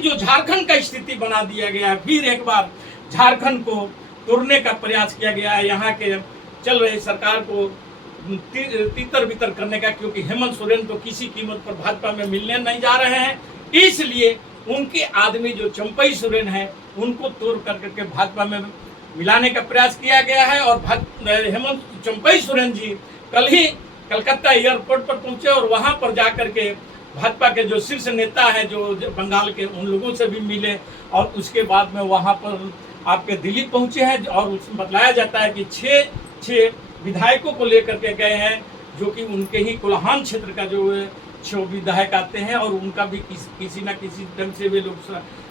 लेकिन जो झारखंड का स्थिति बना दिया गया है, फिर एक बार झारखंड को तोड़ने का प्रयास किया गया है, यहाँ के चल रही सरकार को तितर बितर करने का, क्योंकि हेमंत सोरेन तो किसी कीमत पर भाजपा में मिलने नहीं जा रहे हैं। इसलिए उनके आदमी जो चंपई सोरेन है उनको तोड़ करके भाजपा में मिलाने का प्रयास किया गया है। और हेमंत चंपई सोरेन जी कल ही कलकत्ता एयरपोर्ट पर पहुंचे और वहां पर जाकर के भाजपा के जो शीर्ष नेता है जो बंगाल के, उन लोगों से भी मिले और उसके बाद में वहां पर आपके दिल्ली पहुंचे हैं। और उसमें बतलाया जाता है कि छह विधायकों को लेकर के गए हैं, जो कि उनके ही कोल्हान क्षेत्र का जो 6 विधायक आते हैं और उनका भी किसी न किसी ढंग से वे लोग,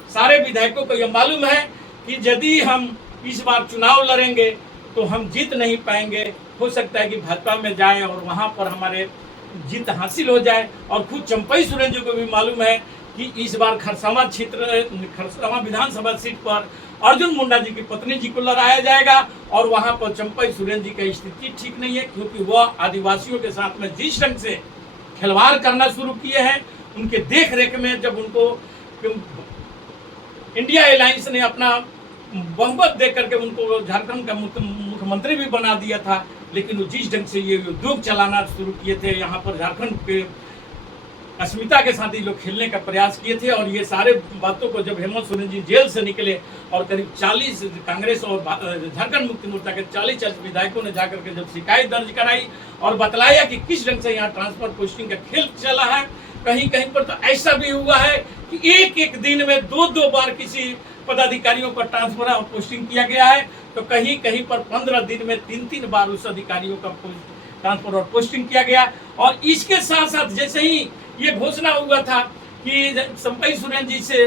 सारे विधायकों को यह मालूम है कि यदि हम इस बार चुनाव लड़ेंगे तो हम जीत नहीं पाएंगे, हो सकता है कि भाजपा में जाएं और वहां पर हमारे जीत हासिल हो जाए। और खुद चंपई सोरेन जी को भी मालूम है कि इस बार खरसावां विधानसभा सीट पर अर्जुन मुंडा जी की पत्नी जी को लड़ाया जाएगा और वहां पर चंपई सोरेन जी की स्थिति ठीक नहीं है, क्योंकि वह आदिवासियों के साथ में जिस ढंग से खिलवाड़ करना शुरू किए हैं, उनके देख रेख में जब उनको इंडिया अलायंस ने अपना बहुमत दे करके उनको झारखंड का मुख्यमंत्री भी बना दिया था, लेकिन वो जिस ढंग से ये उद्योग चलाना शुरू किए थे, यहाँ पर झारखंड के अस्मिता के साथ ही लोग खेलने का प्रयास किए थे। और ये सारे बातों को जब हेमंत सोरेन जी जेल से निकले और करीब 40 कांग्रेस और झारखंड मुक्ति मोर्चा के 40 विधायकों ने जाकर के जब शिकायत दर्ज कराई और बतलाया कि किस ढंग से यहाँ ट्रांसफर पोस्टिंग का खेल चला है, कहीं कहीं पर तो ऐसा भी हुआ है कि एक दिन में 2 बार किसी पदाधिकारियों का ट्रांसफर और पोस्टिंग किया गया है, तो कहीं कहीं पर 15 दिन में 3 बार उस अधिकारियों का ट्रांसफर और पोस्टिंग किया गया। और इसके साथ साथ जैसे ही ये घोषणा हुआ था कि चंपई सोरेन जी से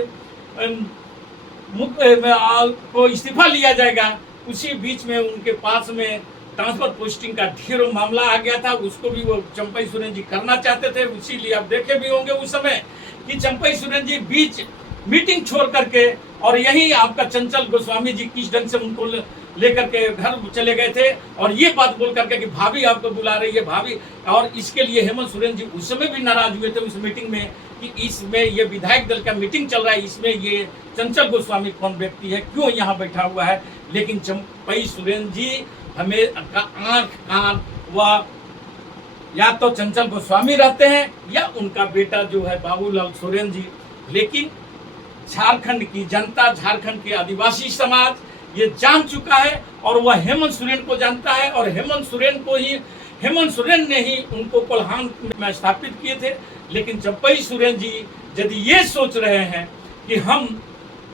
को इस्तीफा लिया जाएगा, उसी बीच में उनके पास में ट्रांसफर पोस्टिंग का ढेरों मामला आ गया था, उसको भी वो चंपई सोरेन जी करना चाहते थे। इसीलिए आप देखे भी होंगे उस समय कि चंपई सोरेन जी बीच मीटिंग छोड़ करके और यही आपका चंचल गोस्वामी जी किस ढंग से उनको लेकर के घर चले गए थे और ये बात बोल करके कि भाभी आपको बुला रही है भाभी। और इसके लिए हेमंत सोरेन जी उस समय भी नाराज हुए थे उस मीटिंग में कि इसमें ये विधायक दल का मीटिंग चल रहा है, इसमें ये चंचल गोस्वामी कौन व्यक्ति है, क्यों यहाँ बैठा हुआ है। लेकिन चंपई सोरेन जी हमें आंख कान व या तो चंचल गोस्वामी रहते हैं या उनका बेटा जो है बाबूलाल सोरेन जी। लेकिन झारखंड की जनता, झारखंड के आदिवासी समाज ये जान चुका है और वह हेमंत सोरेन को जानता है और हेमंत सोरेन ने ही उनको कोल्हान में स्थापित किए थे। लेकिन चंपई सोरेन जी यदि ये सोच रहे हैं कि हम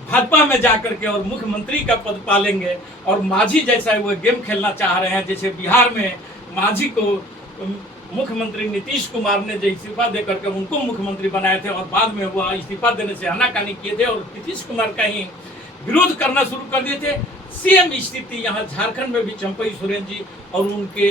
भाजपा में जाकर के और मुख्यमंत्री का पद पालेंगे और मांझी जैसा वो गेम खेलना चाह रहे हैं, जैसे बिहार में मांझी को मुख्यमंत्री नीतीश कुमार ने जो इस्तीफा देकर के उनको मुख्यमंत्री बनाए थे और बाद में वह इस्तीफा देने से आनाकानी किए थे और नीतीश कुमार का ही विरोध करना शुरू कर दिए थे, सेम स्थिति यहाँ झारखंड में भी चंपई सोरेन जी और उनके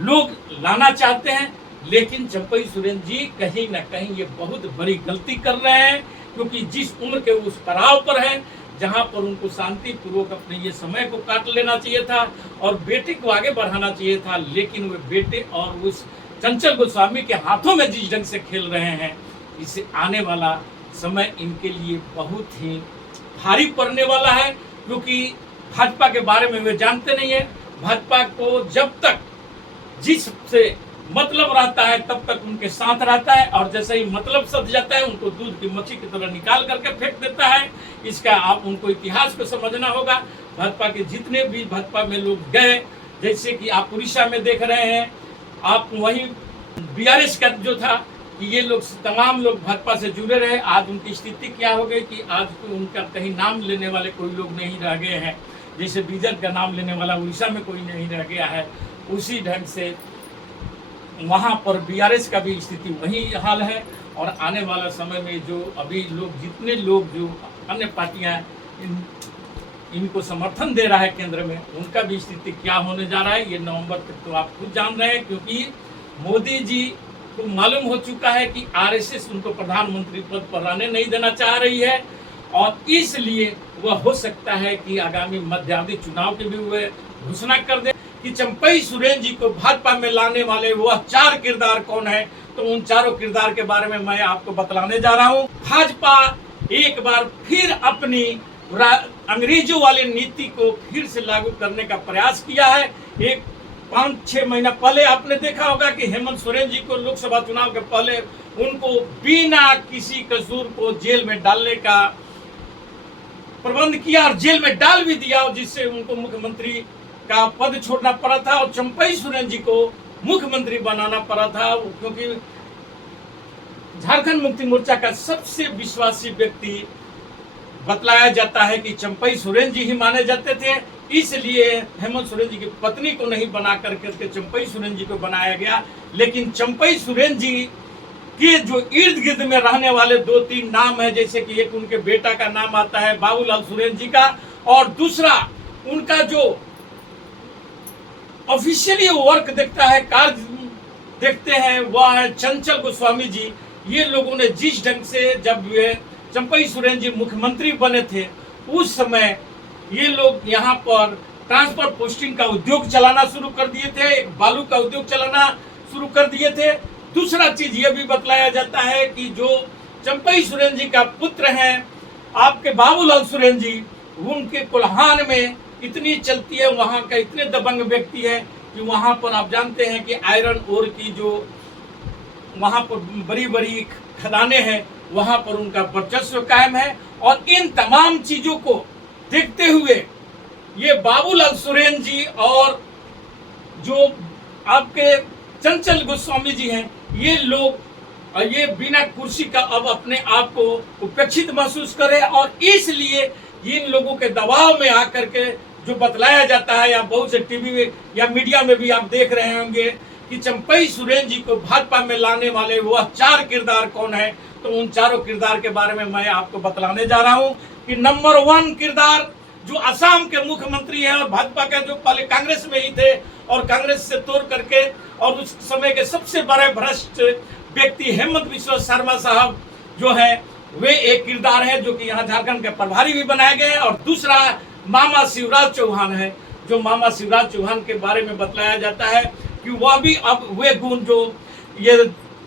लोग लाना चाहते हैं। लेकिन चंपई सोरेन जी कहीं न कहीं ये बहुत बड़ी गलती कर रहे हैं, क्योंकि जिस उम्र के उस पड़ाव पर हैं जहाँ पर उनको शांतिपूर्वक अपने ये समय को काट लेना चाहिए था और बेटे को आगे बढ़ाना चाहिए था। लेकिन वे बेटे और उस चंचल गोस्वामी के हाथों में जिस ढंग से खेल रहे हैं, इससे आने वाला समय इनके लिए बहुत ही भारी पड़ने वाला है, क्योंकि भाजपा के बारे में वे जानते नहीं है। भाजपा को जब तक जिससे मतलब रहता है तब तक उनके साथ रहता है और जैसे ही मतलब सध जाता है उनको दूध की मच्छी की तरह निकाल करके फेंक देता है। इसका आप उनको इतिहास को समझना होगा। भाजपा के जितने भी भाजपा में लोग गए, जैसे कि आप उड़ीसा में देख रहे हैं, आप वही बीआरएस का जो था कि ये लोग तमाम लोग भाजपा से जुड़े रहे। आज उनकी स्थिति क्या हो गई कि आज उनका कहीं नाम लेने वाले कोई लोग नहीं रह गए हैं। जैसे बीजेपी का नाम लेने वाला उड़ीसा में कोई नहीं रह गया है, उसी ढंग से वहाँ पर बीआरएस का भी स्थिति वही हाल है। और आने वाला समय में जो अभी लोग जितने लोग जो अन्य पार्टियां इनको समर्थन दे रहा है केंद्र में, उनका भी स्थिति क्या होने जा रहा है ये नवंबर तक तो आप खुद जान रहे हैं, क्योंकि मोदी जी को मालूम हो चुका है कि आरएसएस उनको प्रधानमंत्री पद पर रहने नहीं देना चाह रही है और इसलिए वह हो सकता है कि आगामी मध्यावधि चुनाव के भी वह घोषणा कर दे कि चंपई सोरेन जी को भाजपा में लाने वाले वह 4 किरदार कौन है। तो उन चारों किरदार के बारे में मैं आपको बतलाने जा रहा हूँ। भाजपा एक बार फिर अपनी अंग्रेजों वाली नीति को फिर से लागू करने का प्रयास किया है। एक 5-6 महीना पहले आपने देखा होगा कि हेमंत सोरेन जी को लोकसभा चुनाव के पहले उनको बिना किसी कसूर को जेल में डालने का प्रबंध किया और जेल में डाल भी दिया, जिससे उनको मुख्यमंत्री का पद छोड़ना पड़ा था और चंपई सोरेन जी को मुख्यमंत्री बनाना पड़ा था, क्योंकि झारखंड मुक्ति मोर्चा का सबसे विश्वासी व्यक्ति बतलाया जाता है कि चंपई सोरेन जी ही माने जाते थे। इसलिए हेमंत सोरेन जी की पत्नी को नहीं बना करके चंपई सोरेन जी को बनाया गया। लेकिन चंपई सोरेन जी के जो इर्द गिर्द में रहने वाले 2-3 नाम है, जैसे कि एक उनके बेटा का नाम आता है बाबूलाल सोरेन जी का, और दूसरा उनका जो ऑफिशियली वर्क देखता है, कार्य देखते हैं, वह है चंचल गोस्वामी जी। ये लोगों ने जिस ढंग से, जब वे चंपई सोरेन जी मुख्यमंत्री बने थे, उस समय ये लोग यहाँ पर ट्रांसफर पोस्टिंग का उद्योग चलाना शुरू कर दिए थे, एक बालू का उद्योग चलाना शुरू कर दिए थे। दूसरा चीज ये भी बतलाया जाता है कि जो चंपई सोरेन जी का पुत्र हैं आपके बाबूलाल सोरेन जी, उनके कोल्हान में इतनी चलती है, वहाँ का इतने दबंग व्यक्ति है कि वहाँ पर आप जानते हैं कि आयरन ओर की जो वहाँ पर बड़ी बड़ी खदानें हैं, वहाँ पर उनका वर्चस्व कायम है। और इन तमाम चीजों को देखते हुए ये बाबूलाल सोरेन जी और जो आपके चंचल गोस्वामी जी हैं, ये लोग ये बिना कुर्सी का अब अपने आप को उपेक्षित महसूस करें, और इसलिए इन लोगों के दबाव में आकर के जो बतलाया जाता है, या बहुत से टीवी या मीडिया में भी आप देख रहे होंगे कि चंपई सोरेन जी को भाजपा में लाने वाले वह 4 किरदार कौन है। तो उन चारों किरदार के बारे में मैं आपको बतलाने जा रहा हूं कि नंबर 1 किरदार जो असम के मुख्यमंत्री हैं और भाजपा के जो पहले कांग्रेस में ही थे और कांग्रेस से तोड़ करके, और उस समय के सबसे बड़े भ्रष्ट व्यक्ति हेमंत बिस्वा शर्मा साहब जो है, वे एक किरदार है जो कि यहाँ झारखंड के प्रभारी भी बनाए गए। और दूसरा मामा शिवराज चौहान है, जो मामा शिवराज चौहान के बारे में बतलाया जाता है कि वह भी अब वे गुण जो ये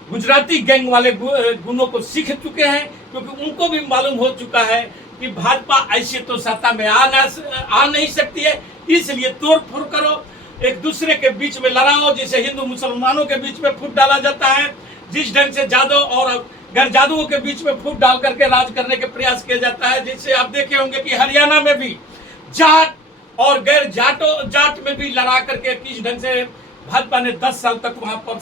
गुजराती गैंग वाले गुणों को सीख चुके हैं, क्योंकि उनको भी मालूम हो चुका है कि भाजपा ऐसे तो सत्ता में आ नहीं सकती है, इसलिए तोड़ फोड़ करो, एक दूसरे के बीच में लड़ाओ, जिसे हिंदू मुसलमानों के बीच में फूट डाला जाता है, जिस ढंग से जादव और गैर जादुओं के बीच में फूट डाल करके राज करने के प्रयास किया जाता है। जिससे आप देखे होंगे कि हरियाणा में भी जाट और गैर जाट में भी लड़ा करके किस ढंग से भाजपा ने 10 साल तक वहां पर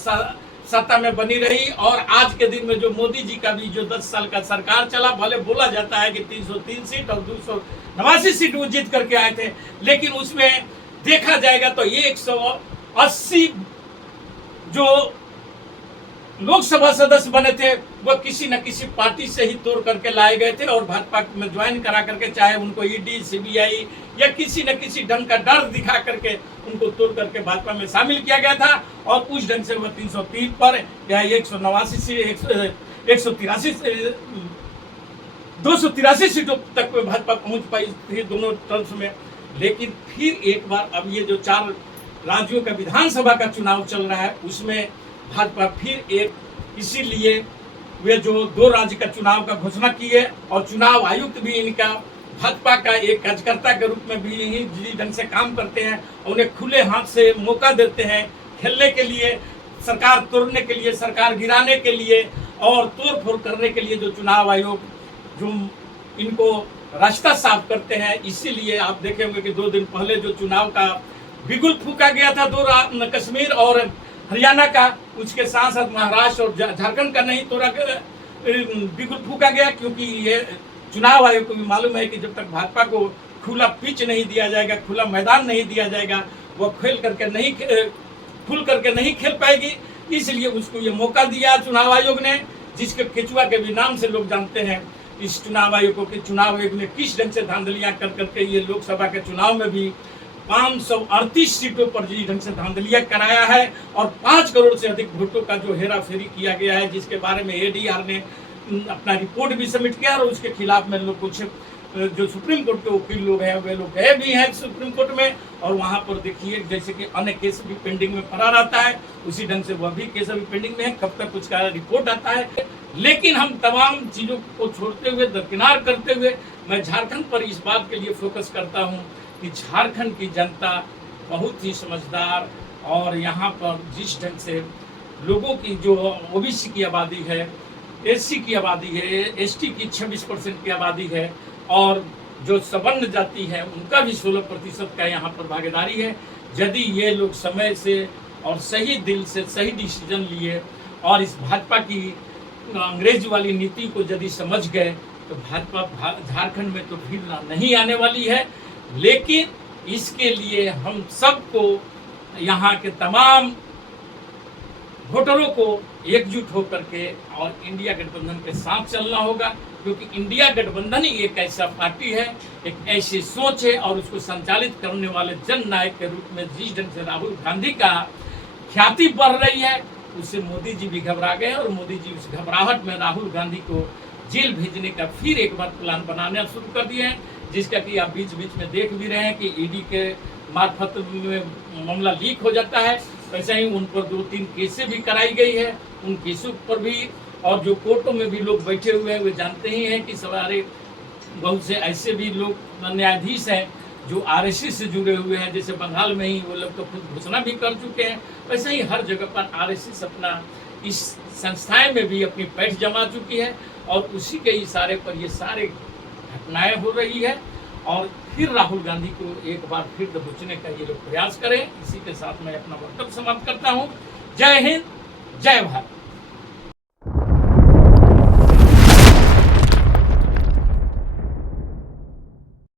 सत्ता में बनी रही। और आज के दिन में जो मोदी जी का भी जो 10 साल का सरकार चला, भले बोला जाता है कि 303 सीट और 289 सीट वो जीत करके आए थे, लेकिन उसमें देखा जाएगा तो ये 180 जो लोकसभा सदस्य बने थे वो किसी न किसी पार्टी से ही तोड़ करके लाए गए थे और भाजपा में ज्वाइन करा करके, चाहे उनको ईडी सीबीआई या किसी न किसी ढंग का डर दिखा करके उनको तोड़ करके भाजपा में शामिल किया गया था। और उस ढंग से वह 303 पर या 189 से 183 283 सीटों तक भाजपा पहुंच पाई थी दोनों टर्म्स में। लेकिन फिर एक बार अब ये जो 4 राज्यों का विधानसभा का चुनाव चल रहा है, उसमें भाजपा फिर एक, इसीलिए वे जो 2 राज्य का चुनाव का घोषणा की है और चुनाव आयुक्त भी इनका भाजपा का एक कार्यकर्ता के रूप में भी यही जिस ढंग से काम करते हैं, उन्हें खुले हाथ से मौका देते हैं खेलने के लिए, सरकार तोड़ने के लिए, सरकार गिराने के लिए और तोड़ फोड़ करने के लिए जो चुनाव आयोग जो इनको रास्ता साफ करते हैं। इसीलिए आप देखे होंगे कि 2 दिन पहले जो चुनाव का बिगुल फूका गया था, 2 कश्मीर और हरियाणा का, उसके साथ साथ महाराष्ट्र और झारखंड का नहीं तोड़ा बिगुल फूका गया, क्योंकि ये चुनाव आयोग को भी मालूम है कि जब तक भाजपा को खुला पिच नहीं दिया जाएगा, खुला मैदान नहीं दिया जाएगा, वो खुल करके नहीं खेल पाएगी। इसलिए उसको ये मौका दिया चुनाव आयोग ने, जिसके केचुआ के भी नाम से लोग जानते हैं इस चुनाव आयोग को, कि चुनाव आयोग ने किस ढंग से धांधलियां कर करके ये लोकसभा के चुनाव में भी 538 सीटों पर जिस ढंग से धांधलियां कराया है और 5 करोड़ से अधिक वोटों का जो हेरा फेरी किया गया है, जिसके बारे में एडीआर ने अपना रिपोर्ट भी सबमिट किया और उसके खिलाफ में लोग कुछ जो सुप्रीम कोर्ट के वकील लोग हैं वे लोग गए भी हैं सुप्रीम कोर्ट में, और वहां पर देखिए जैसे कि अन्य केस भी पेंडिंग में पड़ा रहता है, उसी ढंग से वह भी केस अभी पेंडिंग में है, कब तक कुछ का रिपोर्ट आता है। लेकिन हम तमाम चीज़ों को छोड़ते हुए, दरकिनार करते हुए, मैं झारखंड पर इस बात के लिए फोकस करता हूँ कि झारखंड की जनता बहुत ही समझदार, और यहाँ पर जिस ढंग से लोगों की जो ओबीसी की आबादी है, एससी की आबादी है, एसटी की 26% की आबादी है, और जो सवर्ण जाति है उनका भी 16% का यहाँ पर भागीदारी है। यदि ये लोग समय से और सही दिल से सही डिसीजन लिए और इस भाजपा की अंग्रेज वाली नीति को यदि समझ गए तो भाजपा झारखंड में तो भीड़ नहीं आने वाली है। लेकिन इसके लिए हम सबको, यहाँ के तमाम वोटरों को एकजुट होकर के और इंडिया गठबंधन के साथ चलना होगा, क्योंकि इंडिया गठबंधन ही एक ऐसा पार्टी है, एक ऐसी सोच है, और उसको संचालित करने वाले जन नायक के रूप में जिस ढंग से राहुल गांधी का ख्याति बढ़ रही है, उससे मोदी जी भी घबरा गए, और मोदी जी उस घबराहट में राहुल गांधी को जेल भेजने का फिर एक बार प्लान बनाना शुरू कर दिए हैं, जिसका कि आप बीच बीच में देख भी रहे हैं कि ईडी के मार्फत में मामला लीक हो जाता है। वैसे ही उन पर 2-3 केसें भी कराई गई है, उन केसों पर भी, और जो कोर्टों में भी लोग बैठे हुए हैं वे जानते ही हैं कि सवारे बहुत से ऐसे भी लोग न्यायाधीश हैं जो आरएसएस से जुड़े हुए हैं, जैसे बंगाल में ही वो लोग तो खुद घोषणा भी कर चुके हैं। वैसे ही हर जगह पर आरएसएस अपना इस संस्थाएं में भी अपनी पैठ जमा चुकी है, और उसी के इशारे पर ये सारे घटनाएं हो रही है, और फिर राहुल गांधी को एक बार फिर दबोचने का ये लोग प्रयास करें। इसी के साथ मैं अपना वक्तव्य समाप्त करता हूँ। जय हिंद, जय भारत।